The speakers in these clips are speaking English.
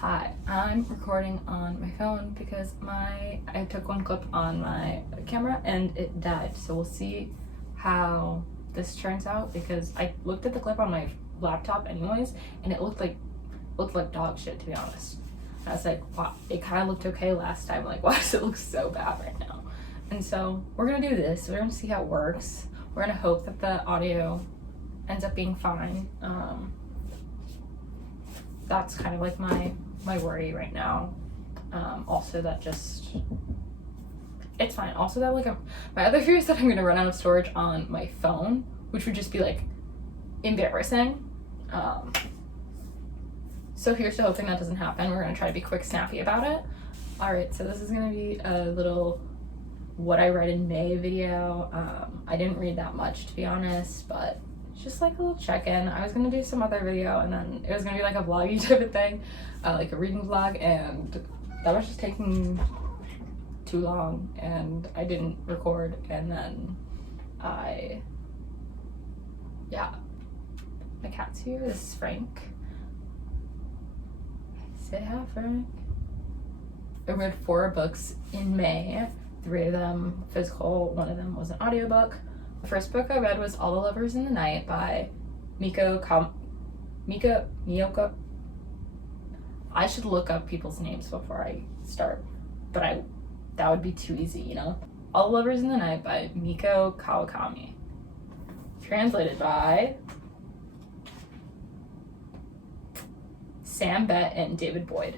Hi, I'm recording on my phone because I took one clip on my camera and it died. So we'll see how this turns out because I looked at the clip on my laptop anyways and it looked like dog shit, to be honest. I was like, wow, it kind of looked okay last time. Like, why does it look so bad right now? And so we're gonna do this. We're gonna see how it works. We're gonna hope that the audio ends up being fine. That's kind of like my worry right now. Also that it's fine. Also that my other fear is that I'm gonna run out of storage on my phone, which would just be like embarrassing. So here's to hoping that doesn't happen. We're gonna try to be quick, snappy about it. All right, so this is gonna be a little what I read in May video. I didn't read that much, to be honest, but it's just like a little check-in. I was gonna do some other video and then it was gonna be like a vloggy type of thing, like a reading vlog, and that was just taking too long and I didn't record, and then my cat's here. This is Frank. Say hi, Frank. I read 4 books in May, 3 of them physical, 1 of them was an audiobook. The first book I read was All the Lovers in the Night by Miyoko. I should look up people's names before I start, but that would be too easy, you know? All the Lovers in the Night by Miko Kawakami. Translated by Sam Bett and David Boyd.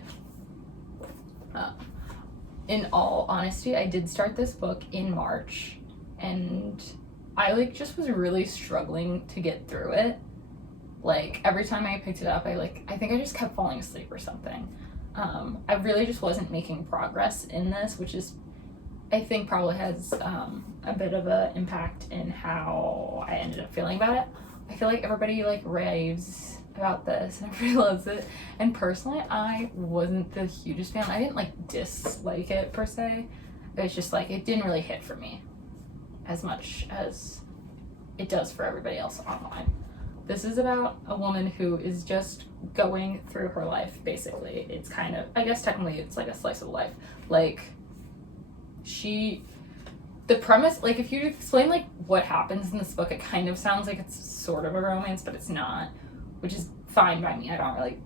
In all honesty, I did start this book in March and I just was really struggling to get through it. Like every time I picked it up, I think I just kept falling asleep or something. I really just wasn't making progress in this, which is I think probably has a bit of an impact in how I ended up feeling about it. I feel like everybody raves about this and everybody loves it, and personally I wasn't the hugest fan. I didn't dislike it per se. It was just it didn't really hit for me as much as it does for everybody else online. This is about a woman who is just going through her life, basically. It's kind of, I guess technically it's like a slice of life. The premise, if you explain what happens in this book, it kind of sounds like it's sort of a romance, but it's not, which is fine by me. I don't really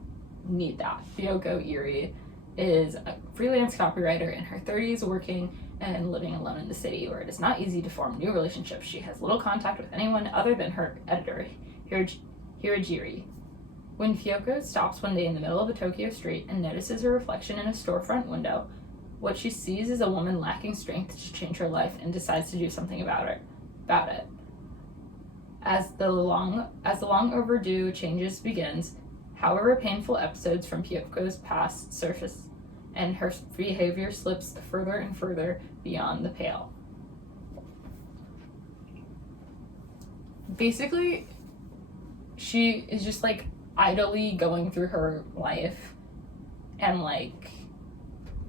need that. Fuyoko Iri is a freelance copywriter in her 30s, working and living alone in the city where it is not easy to form new relationships. She has little contact with anyone other than her editor, Hirajiri. When Fuyoko stops one day in the middle of a Tokyo street and notices her reflection in a storefront window, what she sees is a woman lacking strength to change her life and decides to do something about it. As the long overdue changes begins, however, painful episodes from Fuyoko's past surface and her behavior slips further and further beyond the pale. Basically, she is just idly going through her life and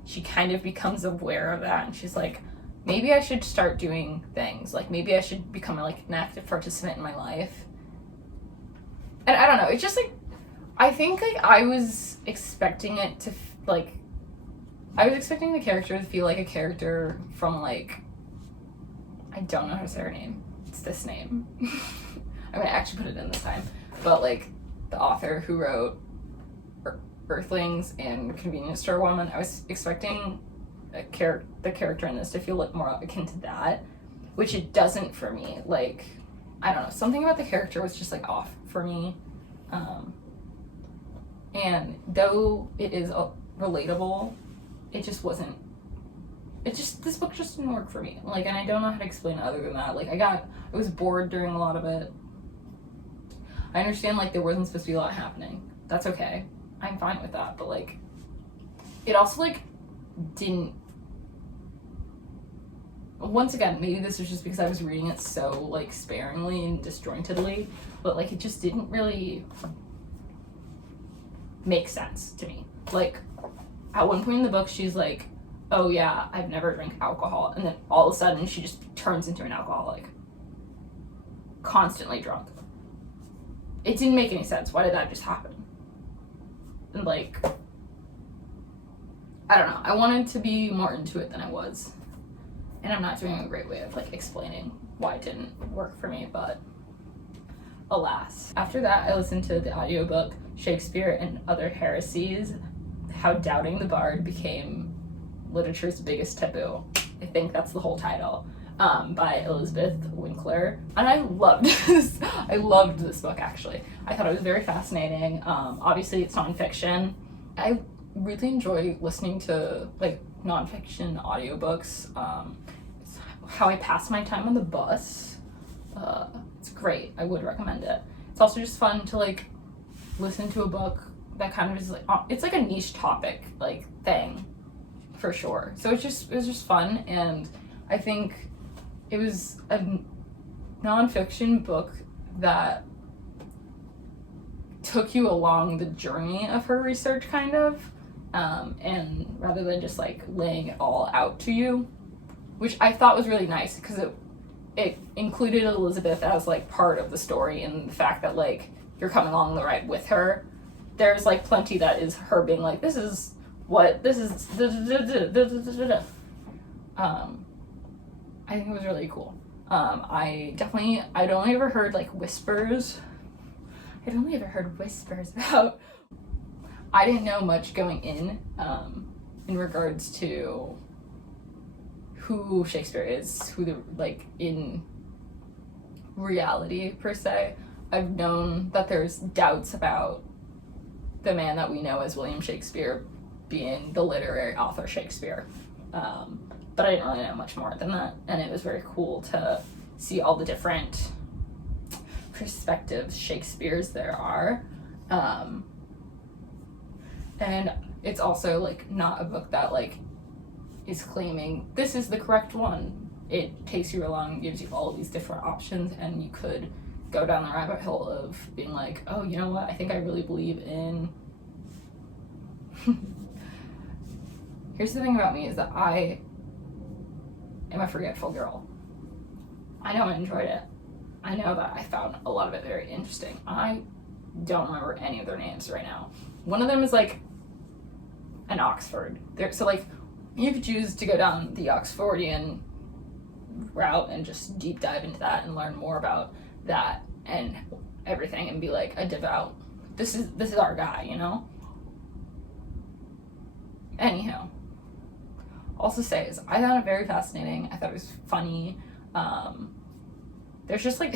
she kind of becomes aware of that, and she's like, maybe I should start doing things. Maybe I should become an active participant in my life. And I don't know, it's just I think I was expecting it to I was expecting the character to feel like a character from I don't know how to say her name. It's this name. I'm gonna actually put it in this time. But the author who wrote Earthlings and Convenience Store Woman, I was expecting the character in this to feel more akin to that, which it doesn't for me. I don't know, something about the character was just off for me. And though it is relatable, it just wasn't. This book just didn't work for me. And I don't know how to explain it other than that. I was bored during a lot of it. I understand there wasn't supposed to be a lot happening. That's okay. I'm fine with that. But it also didn't. Once again, maybe this was just because I was reading it so sparingly and disjointedly, but it just didn't really make sense to me. At one point in the book, she's oh yeah, I've never drank alcohol, and then all of a sudden she just turns into an alcoholic, constantly drunk. It didn't make any sense. Why did that just happen? And I don't know, I wanted to be more into it than I was. And I'm not doing a great way of like explaining why it didn't work for me, but alas. After that, I listened to the audiobook Shakespeare and Other Heresies, How Doubting the Bard Became Literature's Biggest Taboo. I think that's the whole title, by Elizabeth Winkler. And I loved this. I loved this book, actually. I thought it was very fascinating. Obviously, it's nonfiction. I really enjoy listening to like nonfiction audiobooks. It's how I pass my time on the bus. It's great. I would recommend it. It's also just fun to like listen to a book that kind of is like, it's like a niche topic like thing for sure. So it was just fun, and I think it was a nonfiction book that took you along the journey of her research kind of, and rather than just like laying it all out to you, which I thought was really nice because it included Elizabeth as like part of the story, and the fact that like you're coming along the ride with her. There's like plenty that is her being like, this is what this is. I think it was really cool. I'd only ever heard like whispers. I'd only ever heard whispers about. I didn't know much going in regards to who Shakespeare is, who the like in reality per se. I've known that there's doubts about the man that we know as William Shakespeare being the literary author Shakespeare. But I didn't really know much more than that, and it was very cool to see all the different perspectives Shakespeare's there are. And it's also like not a book that like is claiming this is the correct one. It takes you along, gives you all these different options, and you could go down the rabbit hole of being like, oh, you know what, I think I really believe in here's the thing about me is that I am a forgetful girl. I know I enjoyed it. I know that I found a lot of it very interesting. I don't remember any of their names right now. One of them is like an Oxford. So like you could choose to go down the Oxfordian route and just deep dive into that and learn more about that and everything and be like a devout, this is our guy, you know? Anyhow, also say is I found it very fascinating. I thought it was funny. There's just like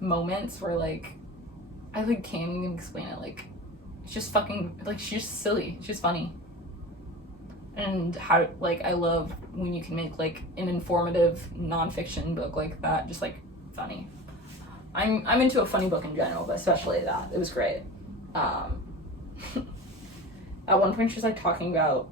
moments where like I like can't even explain it. Like it's just fucking like she's just silly. She's funny. And how like I love when you can make like an informative nonfiction book like that just like funny. I'm into a funny book in general, but especially that. It was great. At one point she was like talking about,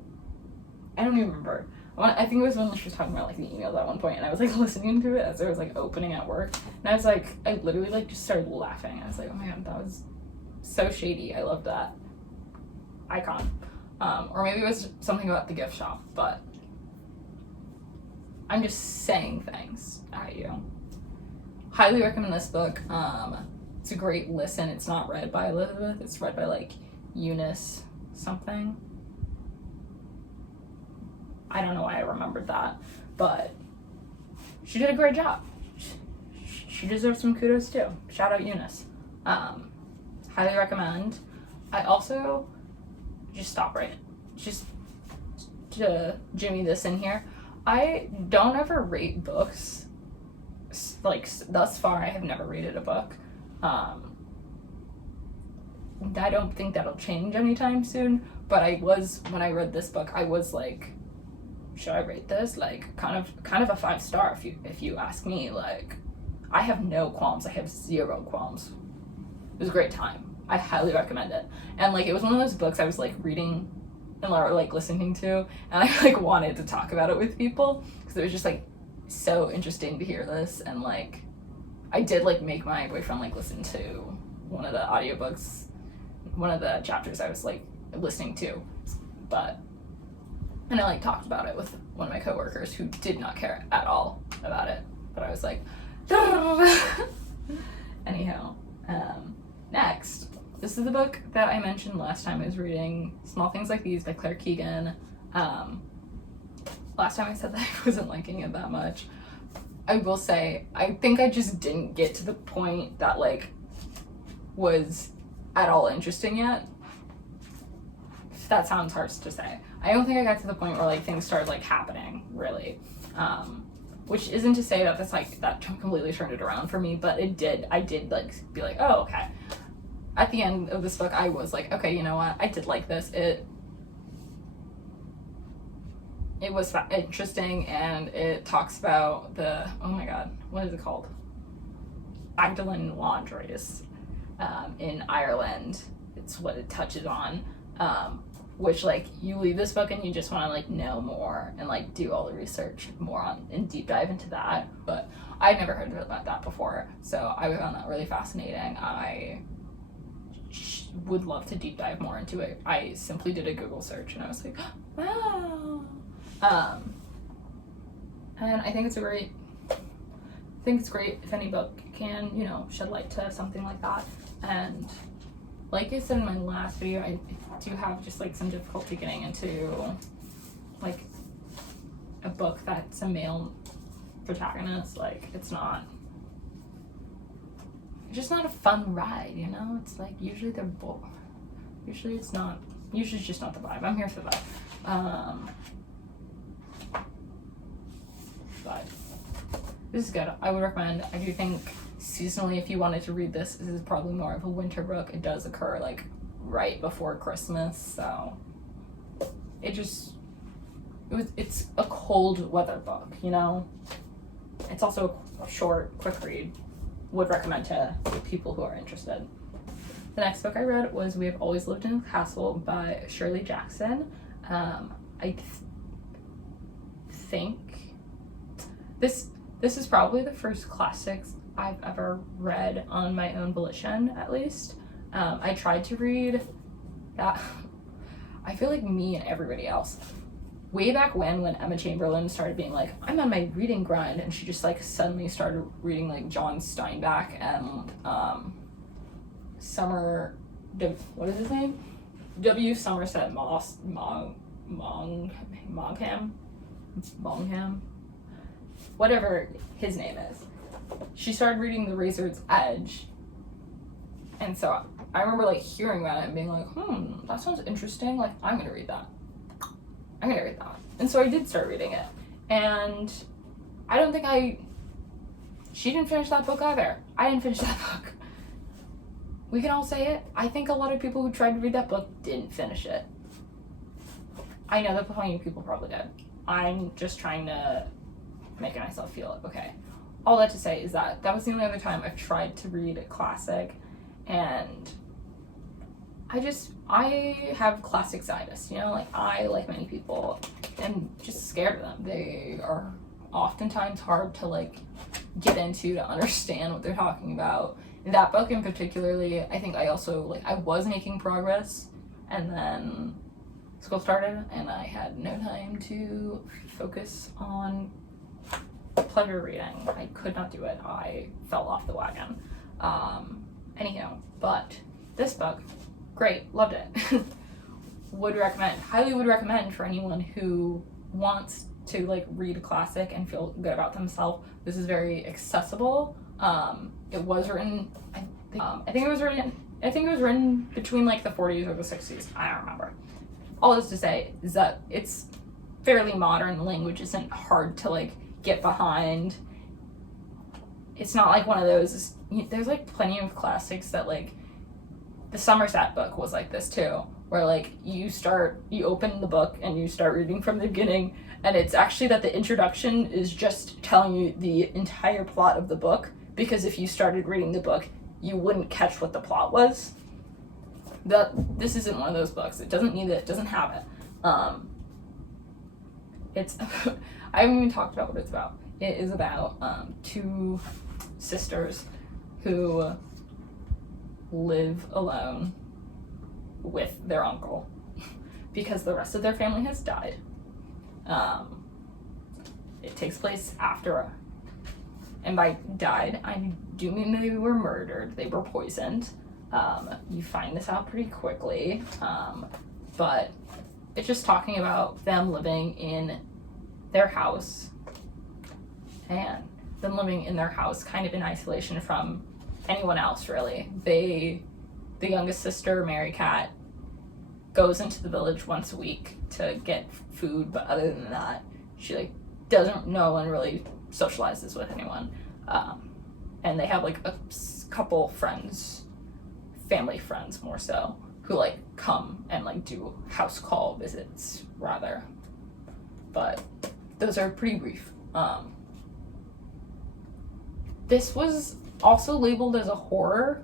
I don't even remember. I think it was when she was talking about like the emails at one point, and I was like listening to it as I was like opening at work, and I was like, I literally like just started laughing. I was like, oh my god, that was so shady. I love that icon. Or maybe it was something about the gift shop, but I'm just saying things at you. Highly recommend this book. It's a great listen. It's not read by Elizabeth. It's read by like Eunice something. I don't know why I remembered that, but she did a great job. She deserves some kudos too. Shout out Eunice. Highly recommend. I also just stop right. Just to jimmy this in here. I don't ever rate books. Like thus far, I have never rated a book. I don't think that'll change anytime soon. But I was, when I read this book, I was like, should I rate this? Like kind of a 5-star if you ask me. Like I have no qualms. I have zero qualms. It was a great time. I highly recommend it. And like it was one of those books I was like reading and like listening to, and I like wanted to talk about it with people because it was just like so interesting to hear this. And like I did like make my boyfriend like listen to one of the audiobooks, one of the chapters I was like listening to, and I like talked about it with one of my coworkers who did not care at all about it, but I was like anyhow. Next, this is the book that I mentioned last time I was reading, Small Things Like These by Claire Keegan. Last time I said that I wasn't liking it that much. I will say, I think I just didn't get to the point that, like, was at all interesting yet. That sounds harsh to say. I don't think I got to the point where, like, things started, like, happening, really. Which isn't to say that that completely turned it around for me, but it did. I did, like, be like, oh, okay. At the end of this book, I was like, okay, you know what? I did like this. It was interesting, and it talks about the, oh my god, what is it called? Magdalen laundries in Ireland. It's what it touches on, which, like, you leave this book and you just want to, like, know more and, like, do all the research more on and deep dive into that. But I'd never heard about that before, so I found that really fascinating. I would love to deep dive more into it. I simply did a Google search and I was like, wow. And I think it's great if any book can, you know, shed light to something like that. And like I said in my last video, I do have just, like, some difficulty getting into, like, a book that's a male protagonist. Like, it's just not a fun ride, you know? It's like, usually they're bored. Usually it's just not the vibe. I'm here for that. But this is good. I would recommend. I do think seasonally, if you wanted to read this is probably more of a winter book. It does occur, like, right before Christmas, so it's a cold weather book, you know? It's also a short, quick read. Would recommend to people who are interested. The next book I read was We Have Always Lived in a Castle by Shirley Jackson. I think this is probably the first classics I've ever read on my own volition, at least. I tried to read that. I feel like me and everybody else, way back when Emma Chamberlain started being like, I'm on my reading grind, and she just, like, suddenly started reading, like, John Steinbeck and what is his name? W. Somerset Maugham, whatever his name is. She started reading The Razor's Edge, and so I remember, like, hearing about it and being like, that sounds interesting, like, I'm gonna read that. And so I did start reading it, and I don't think she didn't finish that book either. I didn't finish that book. We can all say it. I think a lot of people who tried to read that book didn't finish it. I know that plenty of people probably did. I'm just trying to make myself feel okay. All that to say is that was the only other time I've tried to read a classic, and I have classic-itis, you know? Like, I, like many people, am just scared of them. They are oftentimes hard to, like, get into, to understand what they're talking about. That book in particularly, I think I also, like, I was making progress, and then school started, and I had no time to focus on pleasure reading. I could not do it. I fell off the wagon. Anyhow, but this book, great, loved it. Would recommend, highly would recommend for anyone who wants to, like, read a classic and feel good about themselves. This is very accessible. It was written, I think it was written between, like, the 40s or the 60s. I don't remember. All this to say is that it's fairly modern. The language isn't hard to, like, get behind. It's not like one of those, there's, like, plenty of classics that, like, the Somerset book was like this too, where, like, you open the book and you start reading from the beginning, and it's actually that the introduction is just telling you the entire plot of the book, because if you started reading the book, you wouldn't catch what the plot was. This isn't one of those books. It doesn't need it. It doesn't have it. It's I haven't even talked about what it's about. It is about two sisters who live alone with their uncle because the rest of their family has died. It takes place after, and by died, I do mean they were murdered. They were poisoned. You find this out pretty quickly, but it's just talking about them living in their house and them living in their house kind of in isolation from anyone else, really. The youngest sister, Mary Cat, goes into the village once a week to get food, but other than that, she like doesn't, no one really socializes with anyone. And they have like a couple friends, family friends more so, who like come and like do house call visits rather. But those are pretty brief. This was also labeled as a horror,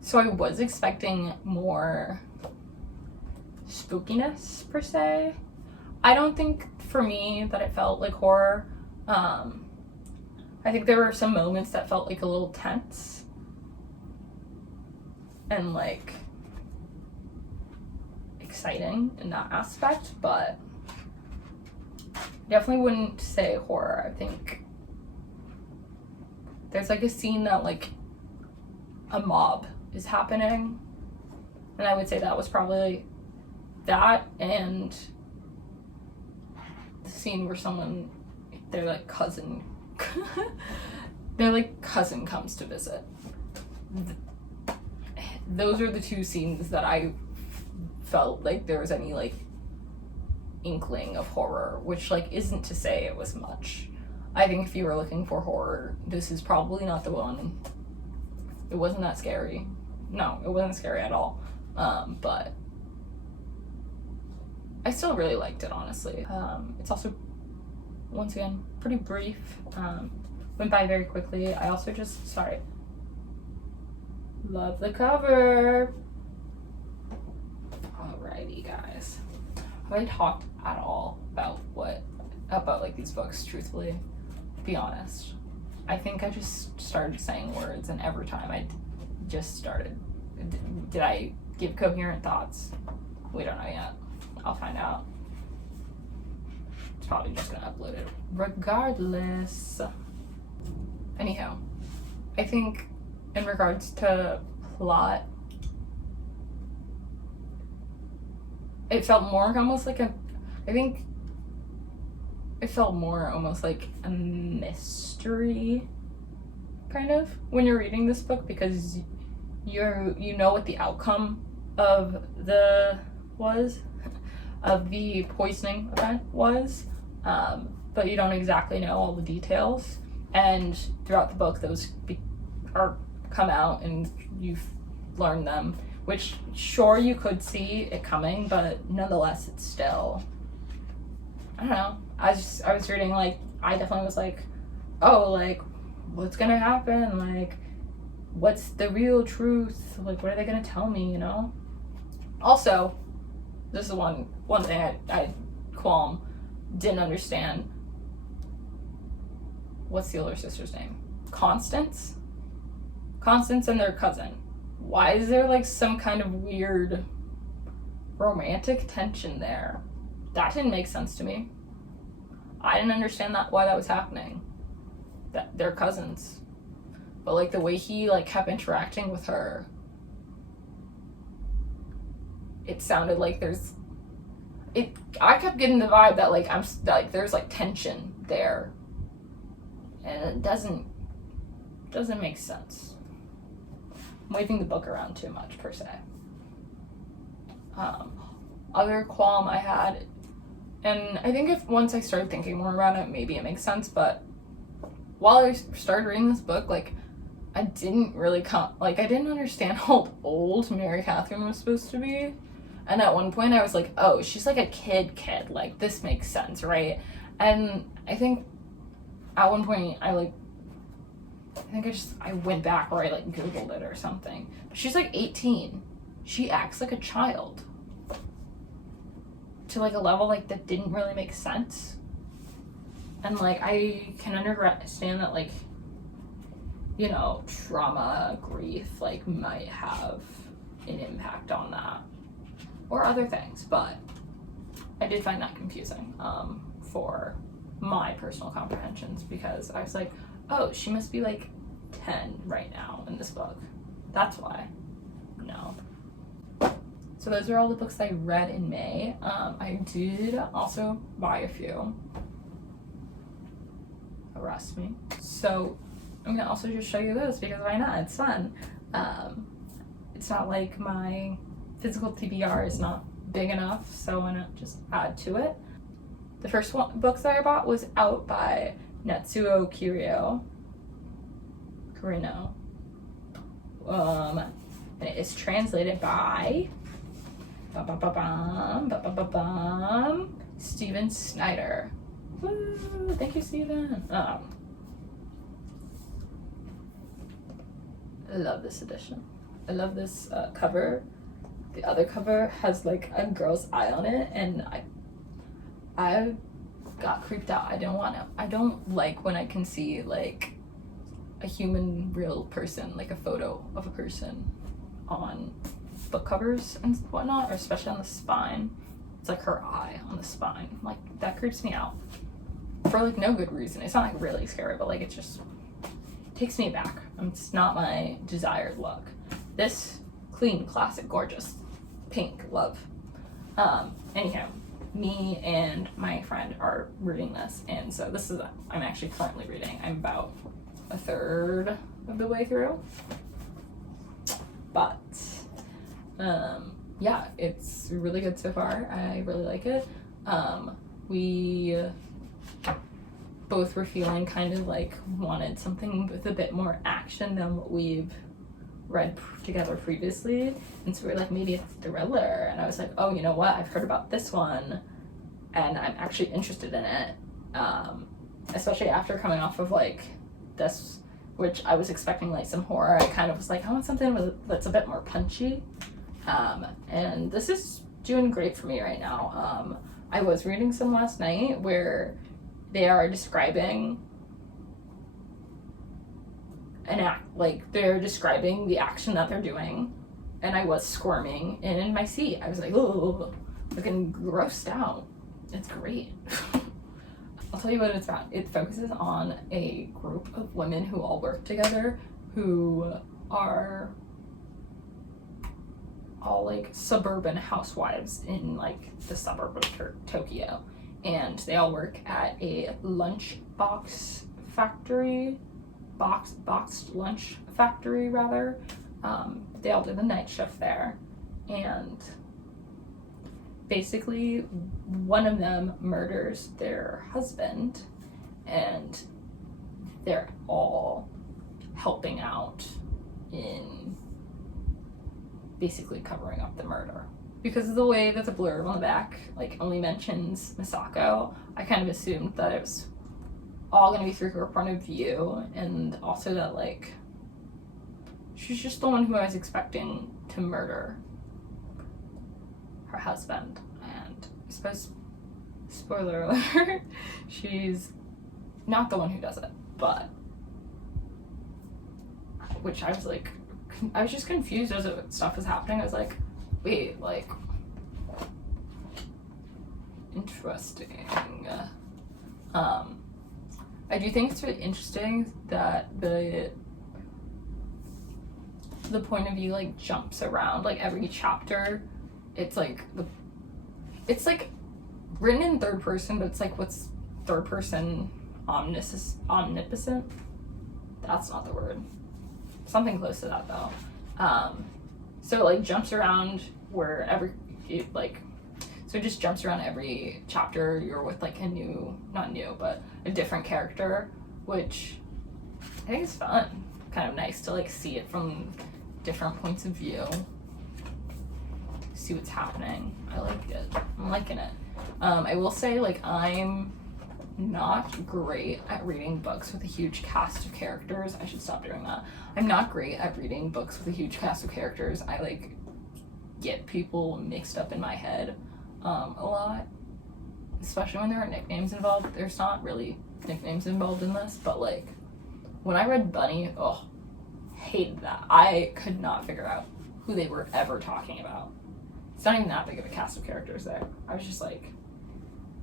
so I was expecting more spookiness per se. I don't think for me that it felt like horror. I think there were some moments that felt like a little tense and like exciting in that aspect, but definitely wouldn't say horror. I think there's like a scene that like a mob is happening, and I would say that was probably that, and the scene where someone, their like cousin comes to visit. Those are the two scenes that I felt like there was any like inkling of horror, which like isn't to say it was much. I think if you were looking for horror, this is probably not the one. It wasn't that scary. No, it wasn't scary at all. But I still really liked it, honestly. It's also, once again, pretty brief. Went by very quickly. I also just, love the cover. Alrighty, guys. Have I talked at all about like these books, truthfully? Be honest. I think I just started saying words, and every time I just started. Did I give coherent thoughts? We don't know yet. I'll find out. It's probably just gonna upload it regardless. Anyhow, I think in regards to plot, it felt more almost like it felt more almost like a mystery, kind of, when you're reading this book, because you know what the outcome of the poisoning event was, but you don't exactly know all the details. And throughout the book, those come out, and you've learned them. Which, sure, you could see it coming, but nonetheless, it's still, I don't know. I was reading, like, I definitely was like, oh, like, what's gonna happen? Like, what's the real truth? Like, what are they gonna tell me, you know? Also, this is one thing I didn't understand. What's the older sister's name? Constance and their cousin. Why is there like some kind of weird romantic tension there? That didn't make sense to me. I didn't understand why that was happening. That they're cousins. But like the way he like kept interacting with her, it sounded like I kept getting the vibe that like there's like tension there. And it doesn't make sense. I'm waving the book around too much, per se. Other qualm I had, and I think if once I started thinking more about it, maybe it makes sense, but while I started reading this book, like, I didn't really I didn't understand how old Mary Catherine was supposed to be. And at one point I was like, oh, she's like a kid, like, this makes sense, right? And I think at one point I went back, or I like Googled it or something. But she's like 18. She acts like a child. To like a level like that didn't really make sense. And like I can understand that, like, you know, trauma, grief, like, might have an impact on that. Or other things, but I did find that confusing for my personal comprehensions, because I was like, oh, she must be like 10 right now in this book. That's why. No. So those are all the books I read in May. I did also buy a few. Arrest me. So I'm gonna also just show you those because why not? It's fun. It's not like my physical TBR is not big enough, so why not just add to it? The first books that I bought was Out by Natsuo Kirino. And it is translated by Steven Snyder. Woo! Thank you, Steven. I love this edition. I love this cover. The other cover has like a girl's eye on it, and I got creeped out. I don't like when I can see like a human real person, like a photo of a person on book covers and whatnot, or especially on the spine. It's like her eye on the spine. Like, that creeps me out for like no good reason. It's not like really scary, but like it just takes me back. It's not my desired look. This clean, classic, gorgeous pink, love. Anyhow, me and my friend are reading this, and so this is I'm actually currently reading. I'm about a third of the way through, but yeah, it's really good so far. I really like it. We both were feeling kind of like wanted something with a bit more action than what we've read together previously, and so we were like, maybe a thriller, and I was like, oh, you know what, I've heard about this one and I'm actually interested in it, especially after coming off of like this, which I was expecting like some horror. I kind of was like, I want something that's a bit more punchy, and this is doing great for me right now. I was reading some last night where they are describing they're describing the action that they're doing, and I was squirming in my seat. I was like, oh, looking grossed out. It's great. I'll tell you what it's about. It focuses on a group of women who all work together, who are all like suburban housewives in like the suburb of Tokyo, and they all work at a lunchbox factory. Boxed lunch factory rather. They all do the night shift there, and basically one of them murders their husband, and they're all helping out in basically covering up the murder. Because of the way that the blurb on the back like only mentions Misako, I kind of assumed that it was all gonna be through her point of view, and also that like she's just the one who I was expecting to murder her husband. And I suppose, spoiler alert, she's not the one who does it, but which I was like, I was just confused as stuff was happening. I was like, wait, like, interesting. I do think it's really interesting that the point of view like jumps around like every chapter. It's like written in third person, but it's like, what's third person omnipotent? That's not the word. Something close to that though. So it like jumps around where so it just jumps around every chapter. You're with like a different character, which I think is fun. Kind of nice to like see it from different points of view. See what's happening. I like it. I'm liking it. I will say, like, I'm not great at reading books with a huge cast of characters. I should stop doing that. I'm not great at reading books with a huge cast of characters. I like get people mixed up in my head a lot, especially when there are nicknames involved. There's not really nicknames involved in this, but like when I read Bunny, hated that. I could not figure out who they were ever talking about. It's not even that big of a cast of characters there. I was just like,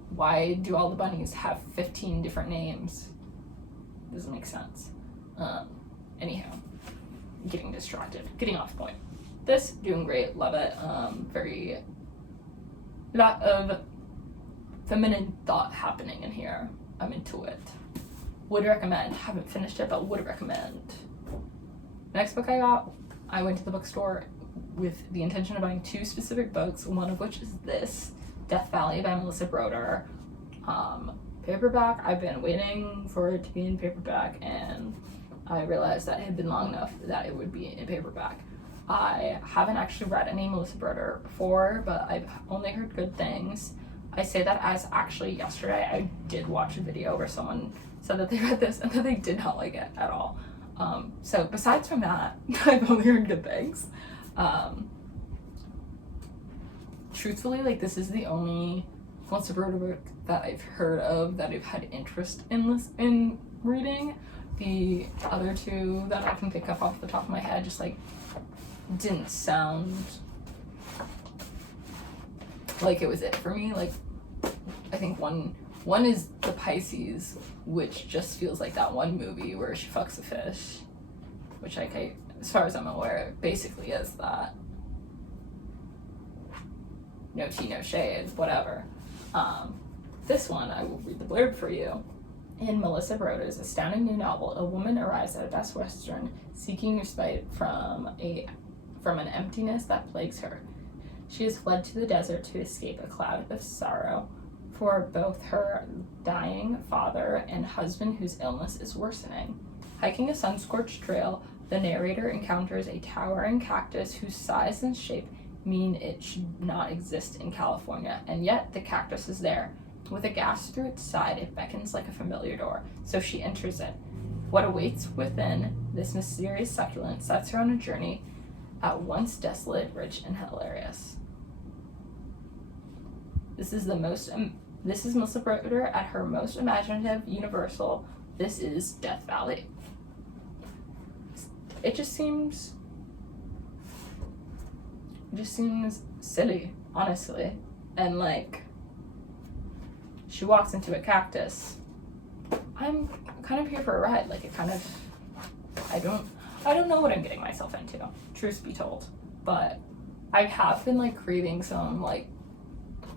why do all the bunnies have 15 different names? Doesn't make sense. Anyhow, getting distracted, getting off point. this, doing great, love it. Very lot of feminine thought happening in here. I'm into it. Would recommend. Haven't finished it, but would recommend. Next book I got, I went to the bookstore with the intention of buying 2 specific books, one of which is this, Death Valley by Melissa Broder. Paperback. I've been waiting for it to be in paperback, and I realized that it had been long enough that it would be in paperback. I haven't actually read any Melissa Broder before, but I've only heard good things. I say that as actually yesterday I did watch a video where someone said that they read this and that they did not like it at all. So besides from that, I've only heard good things. Truthfully, like, this is the only Melissa Broder book that I've heard of that I've had interest in reading. The other 2 that I can think of off the top of my head just like didn't sound like it was it for me. Like, I think one is The Pisces, which just feels like that one movie where she fucks a fish, which as far as I'm aware, basically is that. No tea, no shade, whatever. This one, I will read the blurb for you. In Melissa Broder's astounding new novel, a woman arrives at a Best Western seeking respite from an emptiness that plagues her. She has fled to the desert to escape a cloud of sorrow for both her dying father and husband whose illness is worsening. Hiking a sun-scorched trail, the narrator encounters a towering cactus whose size and shape mean it should not exist in California, and yet the cactus is there. With a gas through its side, it beckons like a familiar door, so she enters it. What awaits within this mysterious succulent sets her on a journey at once desolate, rich, and hilarious. This is Melissa Broder at her most imaginative, universal. This is Death Valley. It just seems silly, honestly. And like, she walks into a cactus. I'm kind of here for a ride. Like, I don't know what I'm getting myself into, truth be told. But I have been like craving some like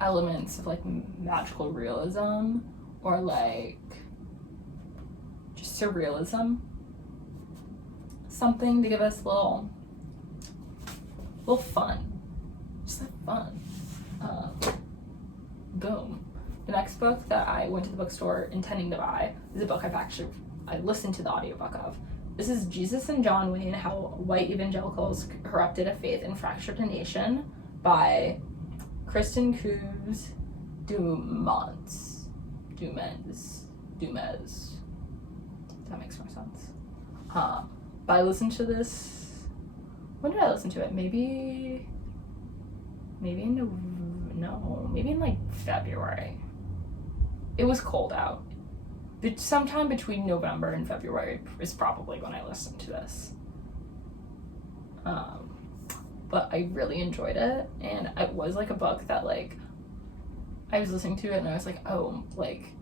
elements of like magical realism or like just surrealism. Something to give us a little fun. Just like fun. Boom. The next book that I went to the bookstore intending to buy is a book I listened to the audiobook of. This is Jesus and John Wayne, How White Evangelicals Corrupted a Faith and Fractured a Nation by Kristen Coos Dumez. That makes more sense. But I listened to this, when did I listen to it? Maybe in like February. It was cold out. But sometime between November and February is probably when I listened to this. But I really enjoyed it, and it was like a book that like I was listening to it and I was like, oh, like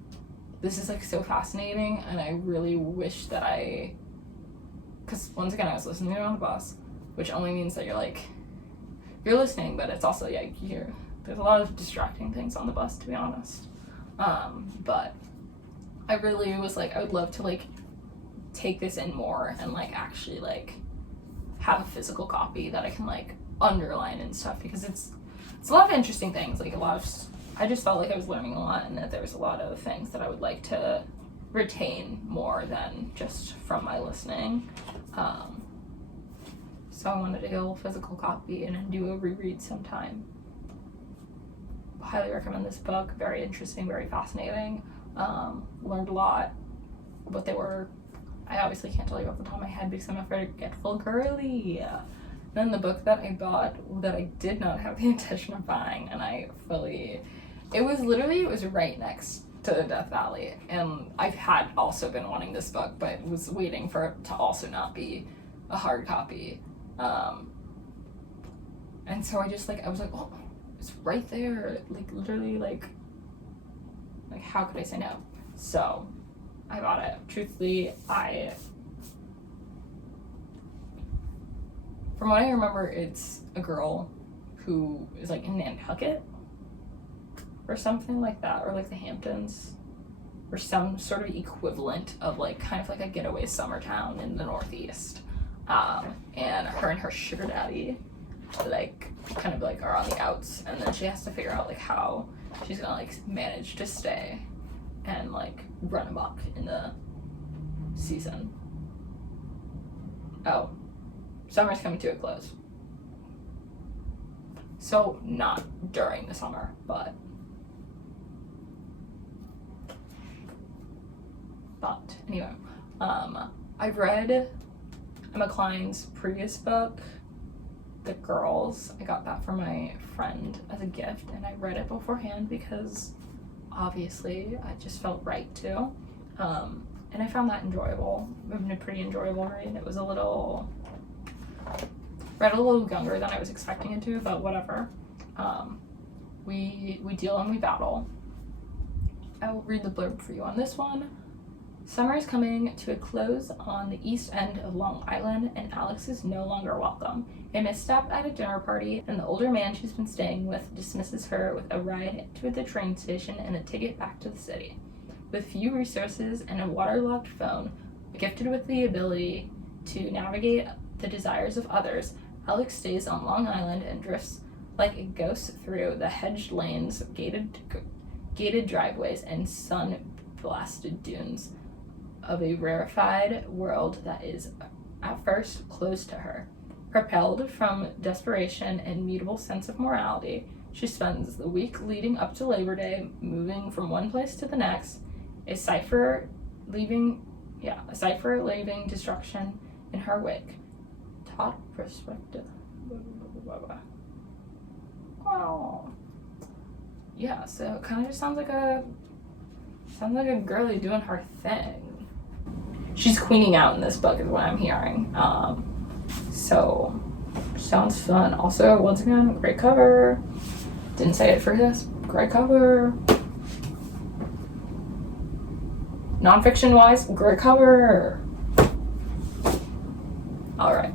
this is like so fascinating, and I really wish that because once again I was listening to it on the bus, which only means that you're listening, but it's also there's a lot of distracting things on the bus, to be honest. But I really was like, I would love to like take this in more and like actually like have a physical copy that I can like underline and stuff, because it's a lot of interesting things, like I just felt like I was learning a lot, and that there was a lot of things that I would like to retain more than just from my listening. So I wanted to get a physical copy and then do a reread sometime. Highly recommend this book. Very interesting, very fascinating. Learned a lot, but I obviously can't tell you off the top of my head because I'm not forgetful girly. Then the book that I bought that I did not have the intention of buying, and it was right next to Death Valley, and I had also been wanting this book, but was waiting for it to also not be a hard copy. And so I was like, oh, it's right there, like literally, like how could I say no? So I bought it. Truthfully, From what I remember, it's a girl who is like in Nantucket or something like that, or like the Hamptons, or some sort of equivalent of like kind of like a getaway summer town in the Northeast. And her sugar daddy like kind of like are on the outs, and then she has to figure out like how she's gonna like manage to stay and like run amok in the season. Oh, summer's coming to a close. So not during the summer, but anyway, I've read Emma Klein's previous book, The Girls. I got that from my friend as a gift, and I read it beforehand because obviously I just felt right to. And I found that enjoyable. It was a pretty enjoyable read. It was read a little younger than I was expecting it to, but whatever. We deal and we battle. I will read the blurb for you on this one. Summer is coming to a close on the east end of Long Island, and Alex is no longer welcome. A misstep at a dinner party, and the older man she's been staying with dismisses her with a ride to the train station and a ticket back to the city. With few resources and a waterlogged phone, gifted with the ability to navigate the desires of others, Alex stays on Long Island and drifts like a ghost through the hedged lanes, gated driveways, and sun-blasted dunes of a rarefied world that is at first closed to her. Propelled from desperation and mutable sense of morality, she spends the week leading up to Labor Day moving from one place to the next, a cipher leaving destruction in her wake. Taut perspective. Wow. Yeah, so it kind of just sounds like a girly doing her thing. She's queening out in this book is what I'm hearing. So sounds fun. Also, once again, great cover. Didn't say it for this. Great cover. Nonfiction wise, great cover. Alright.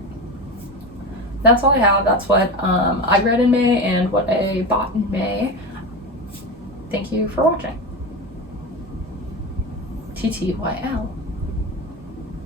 That's all I have. That's what I read in May and what I bought in May. Thank you for watching. TTYL.